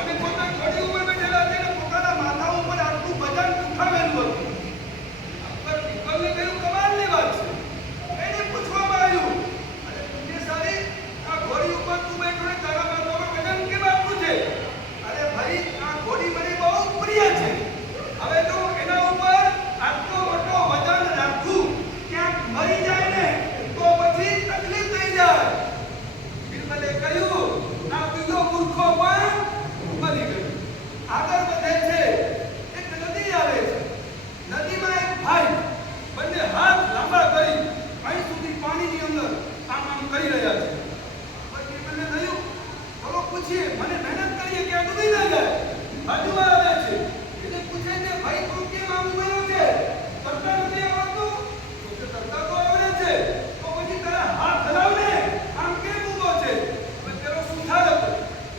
અને પોતા થોડી ઉંમર બેઠેલા છે ને પોતાના માથા ઉપર આટલું વજન ઉઠાવેલું હતું. અકબર બીરબલને કહ્યું કમાલની વાત છે. એને પૂછવામાં આવ્યું અરે પુણ્યશાળી આ ઘોડી ઉપર તું બેઠો ને તારા માથા ઉપર વજન કેમ આટલું છે? અરે ભાઈ આ ઘોડી મને બહુ પ્રિય છે. હવે જો એના ઉપર આટલો મોટો વજન રાખું ક્યાંક મરી જાય ને તો પછી તકલીફ થઈ જાય. બીરબલે કહ્યું આ બીજો મૂર્ખો પણ મરી ગયો. આગળ વધે છે. એક નદી આવે છે. નદીમાં એક ભાઈ બંને હાથ લાંબા કરી અહીં સુધી પાણીની અંદર આમ કરી રહ્યા છે. પછી બીરબલને કહ્યું ચલો પૂછીએ, મને મહેનત કરીએ કે આ ડૂબી ના જાય. બાજુમાં આવે છે. એને પૂછે છે ભાઈ તું કેમ આમ ઉભો છે? તરતા નથી આવડતું? તો કે તરતા તો આવડે છે. તો પછી તારા હાથ હલાવ ને આમ કેમ ઊભો છે? પછી પેલો સુથાર હતો.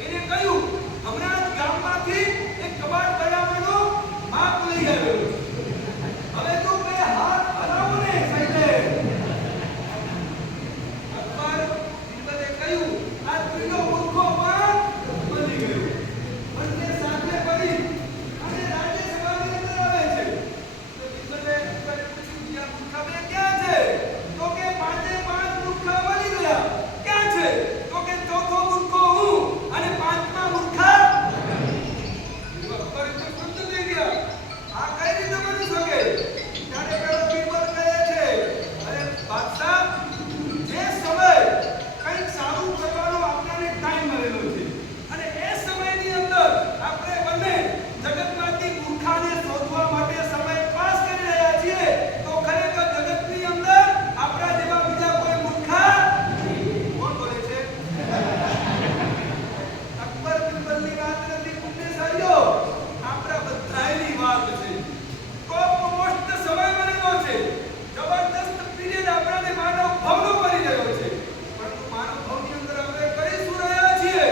એને કહ્યું હમણાં જ ગામમાંથી એક કબાટ બનાવવાનો માપ લઈ આવ્યો છું. હવે તો બે હાથ હલાવો ને સાહેબે. અકબર બીરબલે કહ્યું આ ત્રીજો મૂર્ખો પણ બની ગયો. બંને સાથે પડી અને રાજ્યસભાની અંદર આવે છે. તો બીરબલે પૂછ્યું બીજા મૂર્ખા બે ક્યાં છે? તો કે પાંચે પાંચ મૂર્ખા બની ગયા. ક્યાં છે? તો કે ચોથો મૂર્ખો હું અને પાંચમા મૂર્ખા અકબર તો ખુશ થઈ ગયા. આ કઈ રીતે બની શકે? ત્યારે પેલો બીરબલ કહે છે અરે બાદશાહ જે સમય કંઈક સારું કરવાનો આપણને ટાઈમ મળેલો છે અને એ સમયની અંદર આપણે બંને જગતમાંથી મૂર્ખાને શોધવા માટે સમય પાસ કરી રહ્યા છીએ તો ખરેખર જગતની અંદર આપણા જેવા બીજા કોઈ મૂર્ખા કોણ બોલે છે? અકબર બીરબલની વાત નથી પુણ્યશાળીઓ, આપણા બધાની વાત છે. કોપ મોસ્ટ સમય બનેલો છે. જબરદસ્ત પીરિયડ આપણાને માનવ ભવનો કરી રહ્યો છે. પરંતુ માનવ ભવની અંદર આપણે કરી શું રહ્યા છીએ?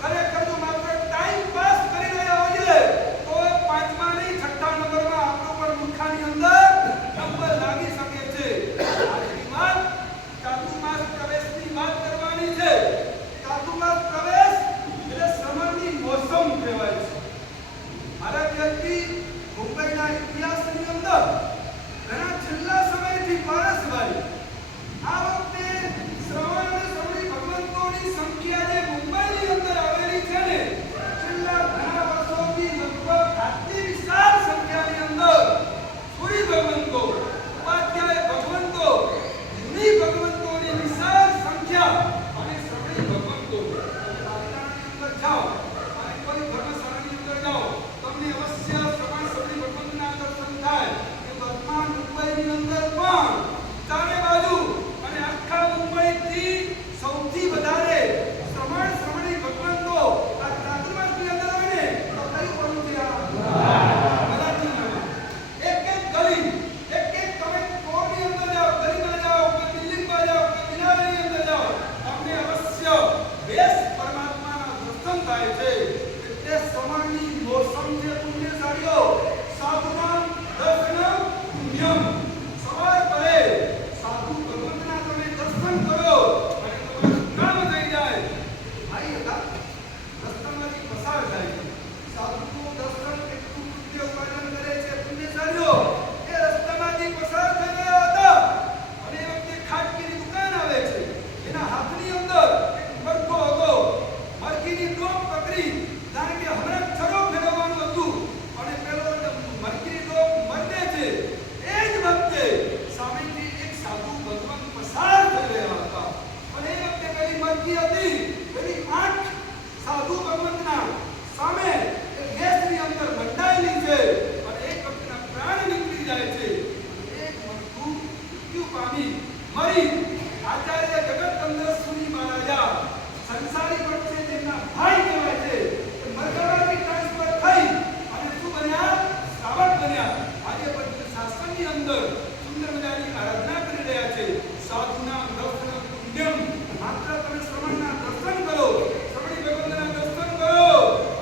ખરેખર જો માત્ર ટાઈમ પાસ કરી રહ્યા હોઈએ તો પાંચમા નહીં છઠ્ઠા નંબરમાં આપણો પણ મૂર્ખાની અંદર નંબર લાગી શકે છે. આજની વાત ચાતુર્માસ પ્રવેશની વાત કરવાની છે. ચાતુર્માસ પ્રવેશ એટલે સમરની મોસમ કહેવાય છે. ભારતીયથી મુંબઈના ઇતિહાસની અંદર ઘણા છેલ્લા સમયથી પારસભાઈ આ વખતે શ્રવણ અને શ્રવણી ભગવંતોની સંખ્યા જે મુંબઈની અંદર આવેલી છે ને છેલ્લા ઘણા વર્ષોથી લગભગ આટલી વિશાળ સંખ્યાની અંદર સૂરી ભગવંતો, ઉપાધ્યાય ભગવંતો, મુનિ ભગવંતોની વિશાળ સંખ્યા અને શ્રવણી ભગવંતો. પાલિતાણાની અંદર જાઓ અને કોઈ ધર્મશાળાની અંદર જાઓ તમને અવશ્ય શ્રવણ શ્રવણી ભગવંતના દર્શન થાય. એ વર્તમાન મુંબઈની અંદર પણ ચારે બાજુ અને આખા મુંબઈથી સૌથી વધારે શ્રવણ શ્રવણી ભગવંતો આ ચાતુર્માસની અંદર હોય ને તો કયું બનવું છે? એક એક ગલી, એક એક તમે કોરની અંદર જાઓ, ગલીમાં જાઓ કે બિલ્ડિંગમાં જાઓ કે મિનારની અંદર જાઓ તમને અવશ્ય બેસ પરમાત્માના દર્શન થાય છે. એટલે શ્રવણની મોસમ છે પુણ્યશાળીઓ. સાધુનામ દર્શનમ પુણ્યમ. સવાર પડે સાધુ ભગવંતના તમે દર્શન કરો અને તમારું કામ થઈ જાય. ભાઈ હતા રસ્તામાંથી પસાર થાય છે. સાધુનું દર્શન એટલું પુણ્ય ઉપાર્જન કરે છે પુણ્યશાળીઓ. એ રસ્તામાંથી પસાર થઈ ગયા હતા અને એ વખતે ખાટકીની દુકાન આવે છે. એના હાથની અંદર એક મરઘો હતો. મરઘીની ટોપ પકડી જાણે કે હમણાં છરો ફેરવવાનું હતું અને પેલો મરઘીની ટોપ મરડે છે. એ જ વખતે સામેથી એક સાધુ ભગવાન પસાર થઈ રહ્યા હતા અને એ વખતે પેલી મરઘી હતી એની આંખ સાધુ ભગવંતના સામે ગેસની અંદર મંડાયેલી છે અને એક વખતના પ્રાણ નીકળી જાય છે. એક મરઘું મૃત્યુ પામી મરી આચાર્ય જગત અંદર સુની મહારાજા સંસારી પણ છે જેમના ભાઈ કહેવાય છે. મરઘામાંથી ટ્રાન્સફર થઈ અને શું બન્યા? શ્રાવક બન્યા. આજે પણ શાસ્ત્રની અંદર સુંદર મજાની આરાધના કરી રહ્યા છે. સાધુના દર્શન પુણ્યમ. માત્ર તમે શ્રવણના દર્શન કરો, શ્રવણી ભગવંતના દર્શન કરો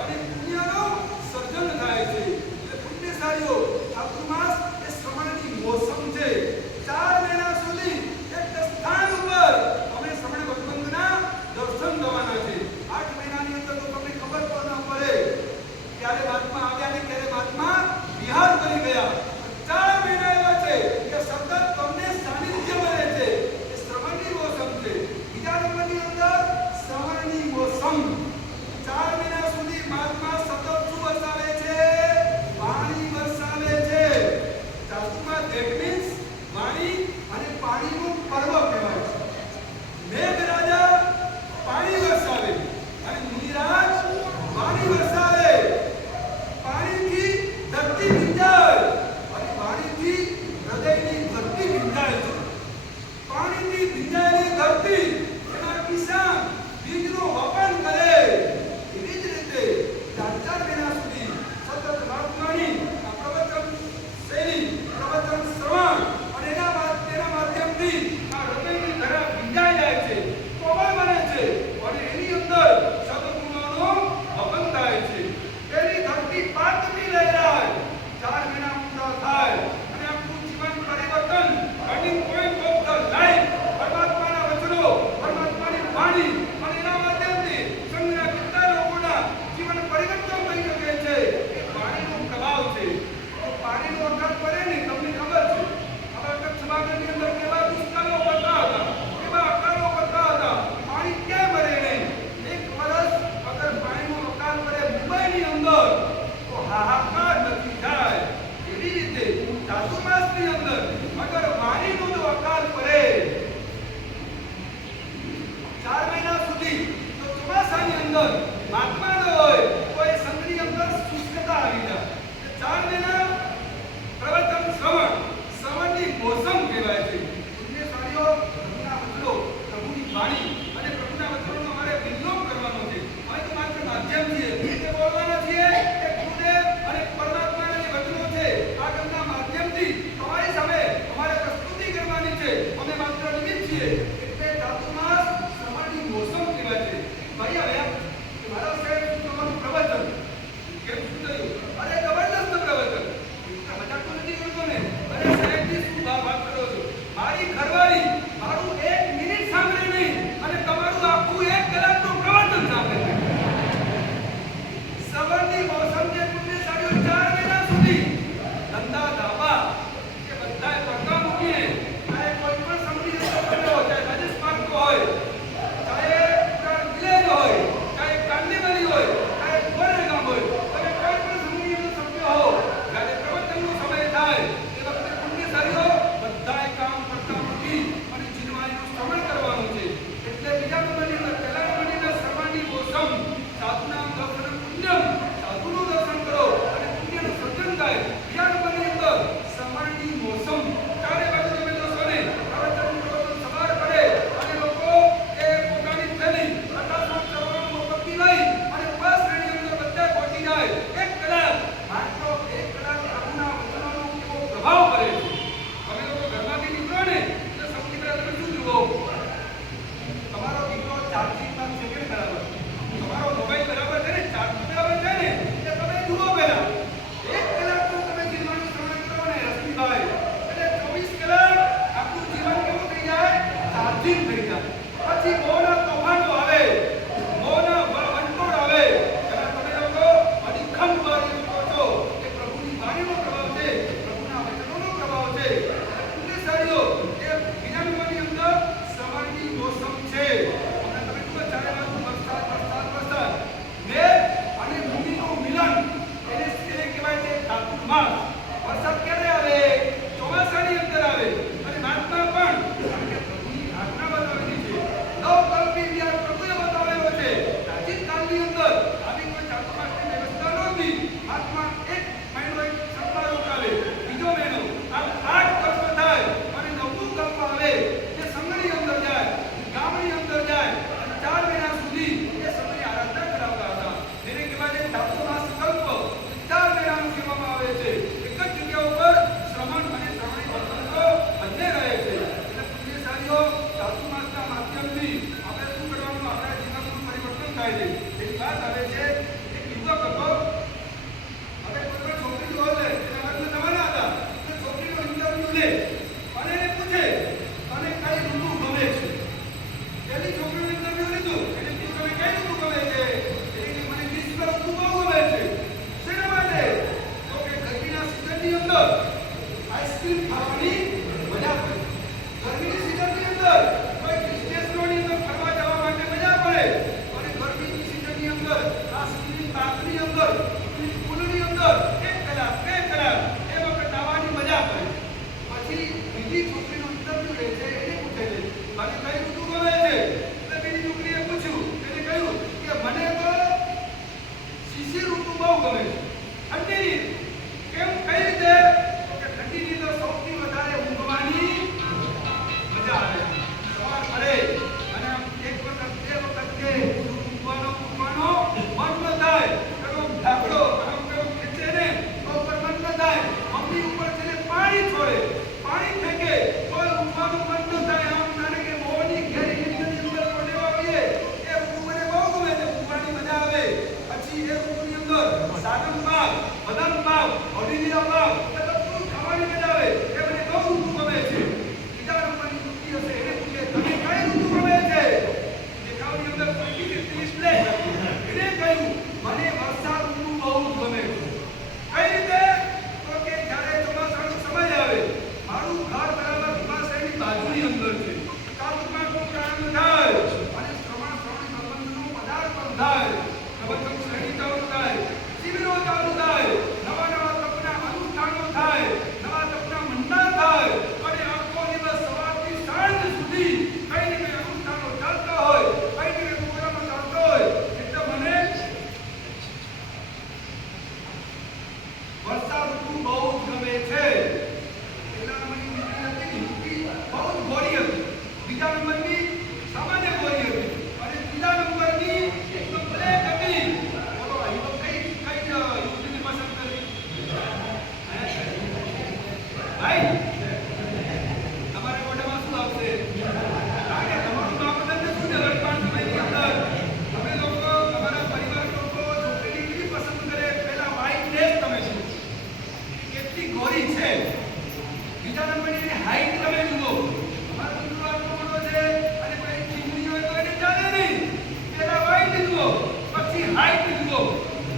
અને પુણ્યનો સર્જન થાય છે. એટલે પુણ્યશાળીઓ ચાતુર્માસ એ શ્રવણની મોસમ છે. 4 મહિના સુધી એક ગમે છે. ઠંડીની કેમ કઈ રીતે તો કે ઠંડીની તો સૌથી વધારે ઊંઘવાની મજા આવે. સવાર પડે અને એક વખત બે વખત કે ઊંઘવાનો મન ન થાય. ગરમ ઢાંકડો ગરમ ખેંચે ને તો ઉપર મન ન થાય. મમ્મી ઉપર છે પાણી છોડે, પાણી ફેંકે તો ઊંઘવાનું મન ન થાય. આમ નાને કે મોહની ઘેરી નીંદની અંદર પડેવા હોઈએ એ ઊંઘ મને બહુ ગમે છે, ઊંઘવાની મજા આવે. પછી એ ઊંઘની અંદર સાગર પાક, બદામ પાક, ઓડીલિયા પાક એ બધું ખાવાની મજા આવે. એ મને બહુ ઊંઘ ગમે છે. બીજા નંબરની ઋતુ હશે એને પૂછે તમે કઈ ઋતુ ગમે છે? દેખાવની અંદર પૈકી કે 30 લે એને કહ્યું મને વરસાદ ઋતુ બહુ ગમે છે. કઈ રીતે તો કે જ્યારે ચોમાસાનો સમય આવે મારું ઘર બરાબર હિમાલયની બાજુની અંદર છે. કાળુમાસનો પ્રારંભ થાય અને શ્રવણ સંબંધનો પદાર્પણ થાય. પ્રવચન શ્રેણી ચાલુ થાય, શિબિરો ચાલુ થાય, નવા નવા તપના અનુષ્ઠાનો થાય, નવા તપના મંડળ થાય અને આખો દિવસ સવારથી સાંજ સુધી કઈ ને કઈ અનુષ્ઠાનો ચાલતા હોય, કઈ ને કઈ પ્રોગ્રામ ચાલતો હોય. એટલે મને વર્ષા ઋતુ બહુ જ ગમે છે. પહેલા નંબરની ઋતુ બહુ જ ગોળી હતી, બીજા નંબરની સામાન્ય ગોળી હતી અને ત્રીજા નંબરની એકદમ બ્લેક હતી. બોલો યુવક કઈ યુવતીને પસંદ કરી? ભાઈ તમારે મોઢામાં શું આવશે? કારણ કે તમારું માપદંડ શું છે? લડપાણ સમયની અંદર તમે લોકો તમારા પરિવાર લોકો છોકરીની કેવી પસંદ કરે? પહેલા વ્હાઈટ ડ્રેસ તમે શું કેટલી ગોરી છે. બીજા નંબરની હાઈટ તમે જુઓ. તમારો દીકરો આટલો મોટો છે અને કોઈ ચીમની હોય તો એને ચાલે નહીં. પહેલા વ્હાઈટ જુઓ પછી હાઈટ જુઓ.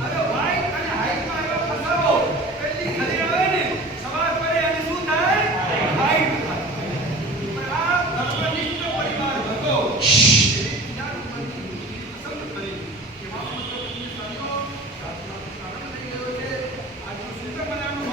હવે વ્હાઈટ અને હાઈટમાં એવો ફસાવો પહેલી ઘરે આવે ને સવાર પડે અને શું થાય? હાઈટ થાય. પણ આ ધર્મનિષ્ઠ પરિવાર હતો. બીજા નંબરની પસંદ કરી. એમાં મતલબ તમને સાંભળો પ્રાર્થનાનો પ્રારંભ થઈ ગયો છે. આજનું સુંદર મજાનું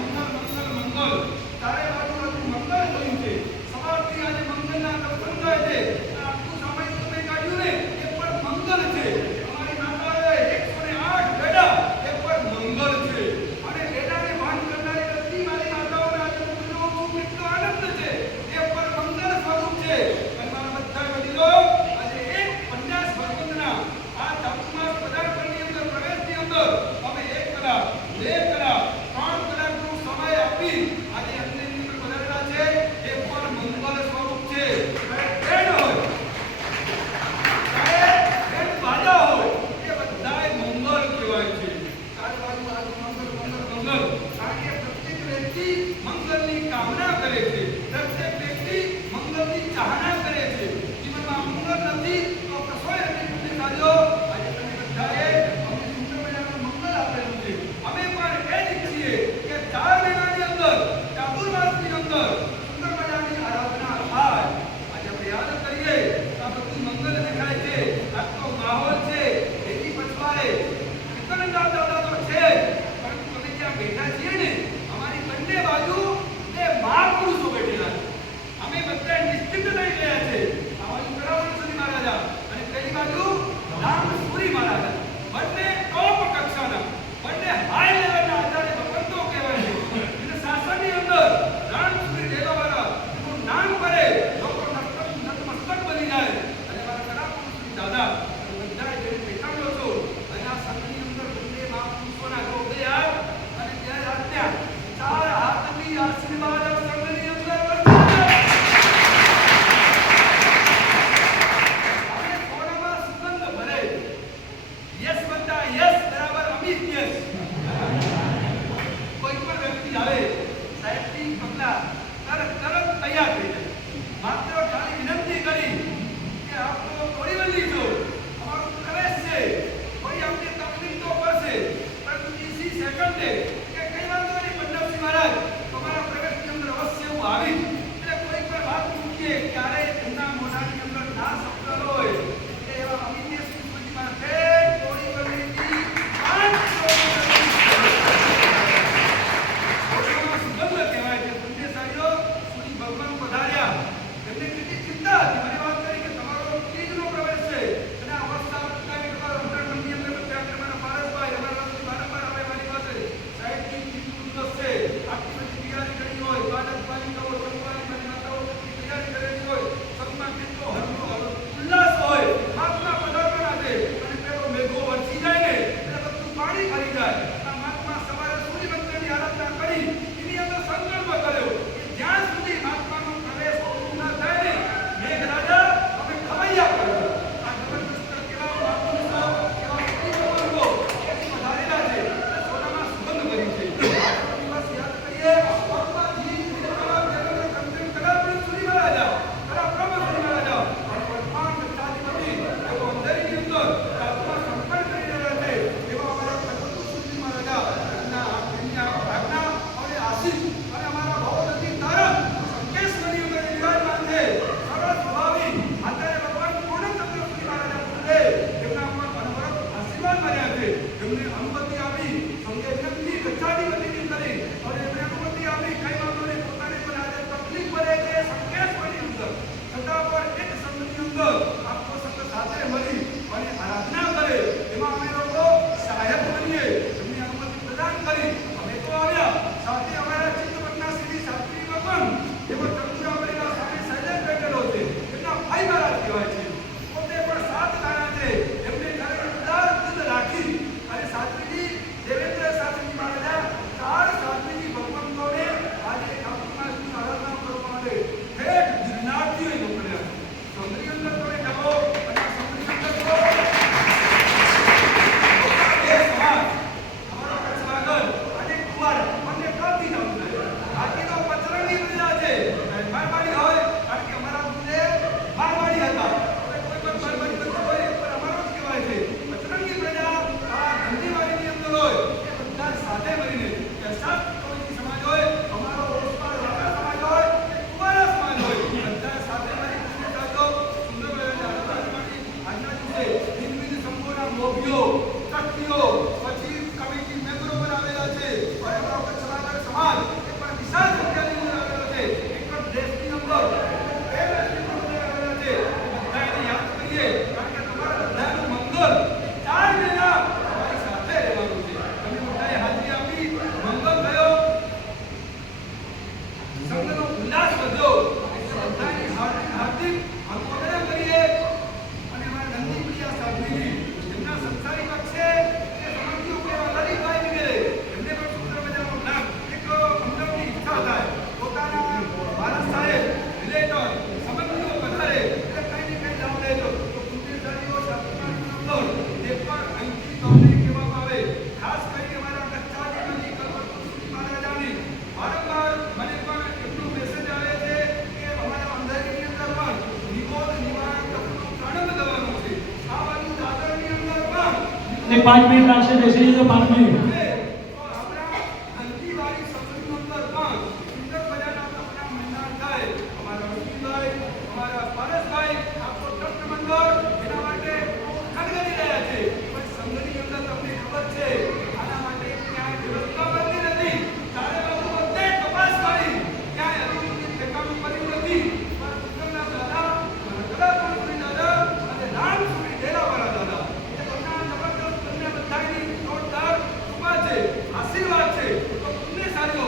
મંગળ તારે બાજુ મંગળ થયું છે. સવારથી આજે મંગળના દર્શન થાય છે. આટલું સમય તમે કાઢ્યું ને એ પણ મંગળ છે. અમારી માતાએ 108 બેડા એ પણ મંગળ છે. અને બેડાને વહન કરનારી બધી મારી માતાઓને આજે હું જોઉં છું કેટલો આનંદ છે. એ પણ મંગળ સ્વરૂપ છે. અને મારા બધા વડીલો આજે એક પન્યાસ ભગવંતના આ ચાતુર્માસ પદાર્પણની અંદર પ્રવેશની અંદર અમે 1 કલાક 2 કલાક 3 કલાકનો સમય આપી આજે અમને અંદર વધારેલા છે. એ પણ મંગળ સ્વરૂપ છે. ટ્રેન હોય ટ્રેન બાજા હોય એ બધાય મંગળ કહેવાય છે. ચાર બાજુ આજુ મંગળ મંગળ મંગળ. કારણ કે પ્રત્યેક વ્યક્તિ મંગળની કામના કરે છે. પ્રત્યેક વ્યક્તિ મંગળની ચાહના કરે છે. જીવનમાં મંગળ નથી તો કશોય નથી. પુણ્ય કાર્યો આજે તમે બધાએ અમને સુંદર મજાનું મંગળ આપેલું છે. અમે પણ એ જ ઈચ્છીએ કે 4 મહિનાની અંદર ચાતુર્માસની અંદર સુંદર મજાની આરાધના થાય. આજે આપણે યાદ કરીએ તો આ બધું મંગળ દેખાય છે. આખો માહોલ છે એથી પછવાડે વિકલનદાર દાદા તો છે પરંતુ અમે જ્યાં બેઠા છીએ ને અમારી બંને બાજુ બે મહાપુરુષો બેઠેલા છે. અમે બધા નિશ્ચિત થઈ ગયા છે. આ બાજુ કરાવતી મહારાજા અને પેલી બાજુ રામસુરી મહારાજા. બંને ટોપ કક્ષાના, બંને હાઈ લેવલના આચાર્ય ભગવંતો કહેવાય છે. અને શાસનની અંદર રામસુરી દેવાવાળા એનું નામ કરે લોકો નતમસ્તક બની જાય. અને મારા કરાપુરુષની દાદા બધા જેને બેઠાડો છો અને આ સંઘની અંદર બંને મહાપુરુષોના જો બે હાથ અને ત્યાં આજ્ઞા 4 હાથની આશીર્વાદ સંઘની અંદર વર્તે. અને કોણામાં સુગંધ ભરે. યસ બતા યસ બરાબર અમિત યસ. કોઈ પણ વ્યક્તિ આવે સાહેબથી પગલા તરત તૈયાર થઈ જાય. માત્ર ખાલી વિનંતી કરી કે આપનો તોડી લીધો અમારું પ્રવેશ છે. કોઈ અમને તકલીફ તો પડશે પરંતુ 30 સેકન્ડે કે કઈ વાંધો નહીં પંડવજી મહારાજ તમારા પ્રવેશની અંદર અવશ્ય હું આવી. એટલે કોઈ પણ વાત મૂકીએ ક્યારે એમના મોઢાની અંદર ના શબ્દ હોય એટલે એવા અમિત્ય શ્રીજી માટે તોડી લીધી 5 સુગંધ કહેવાય છે. પુણ્યશાળીઓ શ્રી ભગવાન પધાર્યા. એમને કેટલી ચિંતા હતી. મને વાત કરી કે તમારો ત્રીજનો પ્રવેશ છે અને આ અવસ્થા તમારા અંતરમનની અંદર બધા એમને અનુમતિ આપી સંઘે વિનંતી ગચ્છાધિપતિની કરી અને એમને અનુમતિ આપી કઈ વાંધો નહીં પોતાને પણ આજે તકલીફ પડે છે સંકેશ્વરની અંદર છતાં પણ એક સંઘની અંદર આખો સંઘ સાથે મળી અને આરાધના કરે એમાં અમે લોકો સહાયક બનીએ એમની અનુમતિ પ્રદાન કરી અમે તો આવ્યા સાથે અમારા ચિત્તવટના શ્રી શાસ્ત્રી ભગવાન એમાં ચંદ્રાવલીના સ્વામી સહેજ બેઠેલો છે એમના ભાઈ મહારાજ કહેવાય છે પોતે પણ 7 ગાણા છે એમને ઘરે ઉદાર દિલ રાખી અને શાસ્ત્રીજી દેવેન્દ્ર શાસ્ત્રીજી મહારાજ 4 શાસ્ત્રીજી ભગવંતોને આજે ઠાકોરના આરાધના કરવા માટે ઠેઠ ગિરનારથી મોકલ્યા સમુદ્રી અંદર તમે જાઓ અને સમુદ્રી અંદર જાઓ એ સમાજ અમારો કચ્છવાગર અને કુંવર મને કાપી નાખ્યો બાકી તો પચરંગી પ્રજા છે મારવાડી હોય કારણ કે અમારા મુદ્દે મારવાડી હતા કોઈ પણ મારવાડી તો હોય પણ અમારો જ કહેવાય છે પચરંગી પ્રજા આ ધંધીવાડીની અંદર હોય એ બધા સાથે મળીને કે સાત કોળી સમાજ હોય અમારો ઓસપાર વાળા સમાજ હોય કે કુંવારા સમાજ હોય બધા સાથે મળીને ચાલો સુંદર આરાધનાની આજના દિવસે વિવિધ સંઘોના મોભીઓ કટ્ટીઓ પછી કમિટી મેમ્બરો પણ આવેલા છે અને અમારો કચ્છવાગર સમાજ એ પણ વિશાળ સંખ્યાની અંદર આવેલો છે એક દેશની અંદર આવેલા છે બધાને યાદ કરીએ કારણ કે તમારા બધાનું મંગળ 4 મહિના તમારી સાથે રહેવાનું છે તમે બધાએ હાજરી આપી મંગળ થયો સંઘનો ઉલ્લાસ વધ્યો બધાની હાર્દિક અનુમોદન કરીએ અને અમારા નંદી પ્રિયા સાધ્વીજી એમના સંસારી પક્ષે એ સમાધિઓ કેવા લલિતભાઈ વગેરે એમને પણ સુંદર મજાનું નામ એક અમદાવાદની ઈચ્છા થાય પોતાના ભારત સાહેબ રિલેટર સંબંધીઓ વધારે એટલે કઈ ને કઈ લાભ લેજો તો કુંતીરધારીઓ શાસ્ત્રના અંદર એ પણ અહીંથી તમને કહેવામાં આવે ખાસ કરી અમારા કચ્છાધિપતિ કલ્પતરુ મહારાજાની વારંવાર મને પણ એટલો મેસેજ આવે છે કે અમારા અંધારીની અંદર પણ નિબોધ નિવારણ તપનો પ્રારંભ થવાનો છે આ બાજુ દાદરની અંદર પણ 5 મિનિટ લાગશે બેસી જજો 5 મિનિટ આપણા ધંધીવાડી સંઘની અંદર પણ સુંદર મજાના તપના મહિના થાય અમારા રશ્મિભાઈ અમારા પારસભાઈ આખો ટ્રસ્ટ મંડળ એના માટે ખડગડી રહ્યા છે પણ સંઘની અંદર તમને ખબર છે આના માટે ક્યાંય વ્યવસ્થા બનતી નથી ચારે બાજુ બધે તપાસ કરી ક્યાંય હજુ સુધી ઠેકાણું કર્યું નથી પણ સુંદરના દાદા કલાપુરી દાદા અને રામસુરી ડેરાવાળા દાદા એ બધા જબરદસ્ત તમને બધાની જોરદાર કૃપા છે આશીર્વાદ છે તો પુણ્યશાળીઓ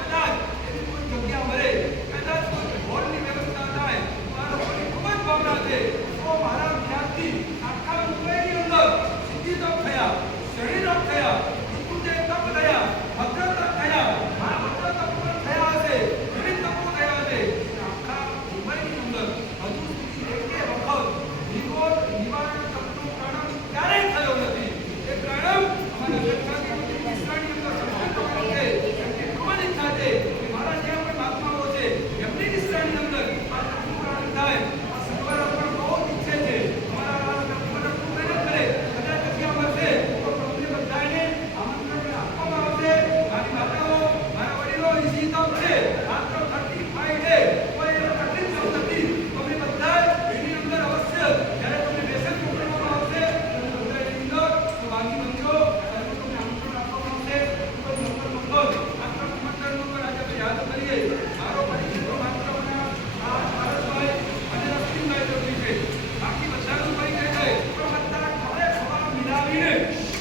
કદાચ એની કોઈ જગ્યા મળે કદાચ કોઈ હોલની વ્યવસ્થા થાય આ લોકોની ખૂબ જ ભાવના છે તો મારા ખ્યાલથી આખા મુંબઈની અંદર સિદ્ધિ તપ થયા શનિ તપ થયા મૃત્યુંજય તપ થયા ભદ્ર તપ થયા મહાભદ્ર તપ પણ થયા હશે વિવિધ તપો થયા હશે આખા મુંબઈની અંદર હજુ સુધી એકે વખત નિબોધ નિવારણ તપનો પ્રારંભ ક્યારેય થયો નથી એ પ્રારંભ અમારા કચ્છાધિપતિ વિશ્રાની અંદર સંપન્ન થવાનો છે એમની ખૂબ જ ઈચ્છા છે કે મારા જે પણ મહાત્માઓ છે એમની વિશ્રાની અંદર આ તપનો પ્રારંભ થાય આ સંઘવાળા પણ બહુ જ ઈચ્છે છે અમારા તપમાં ખૂબ મહેનત કરે કદાચ જગ્યા મળશે તો તમને બધાને આમંત્રણ પણ આપવામાં આવશે મારી માતાઓ મારા વડીલો ઈસી તપ છે માત્ર 35 છે કોઈ એનો તકલીફ નથી તમે બધા એની અંદર અવશ્ય જ્યારે તમને મેસેજ મોકલવામાં આવશે તમે બધા એની અંદર ભાગી બનજો અને તમને આમંત્રણ આપવામાં આવશે ખૂબ જ મંગળ માત્ર મંડળનું પણ આજે આપણે યાદ કરીએ મારો પરિચય માત્રના આ ભારતભાઈ અને રશ્મિભાઈ જોડી છે બાકી બધાનું પરિચય છે પણ બધા ખોળે ખોળા મિલાવીને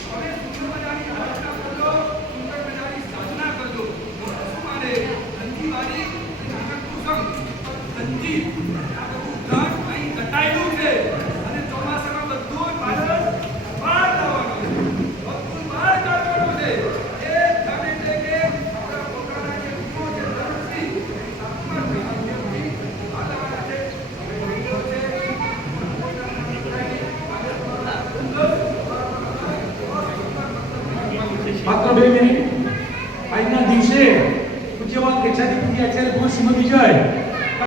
હવે સુંદર મજાની આરાધના કરજો સુંદર મજાની સાધના કરજો શું મારે ધંધીવાડી નાનકડું સંઘ ધંધી આ બધું ધન અહીં ઘટાયેલું છે અને ચોમાસામાં બધું બહાર લાવવાનું છે બધું બહાર કાઢવાનું છે એ ધન એટલે કે આપણા પોતાના જે ગુણો છે ધનથી સાતમા મહિનાથી બહાર લાવવાના છે હવે મહિનો છે માત્ર 2 મિનિટ આજના દિવસે પૂજ્યવાન કચ્છાધિપતિ આચાર્ય ગુરુ શ્રીમતી વિજય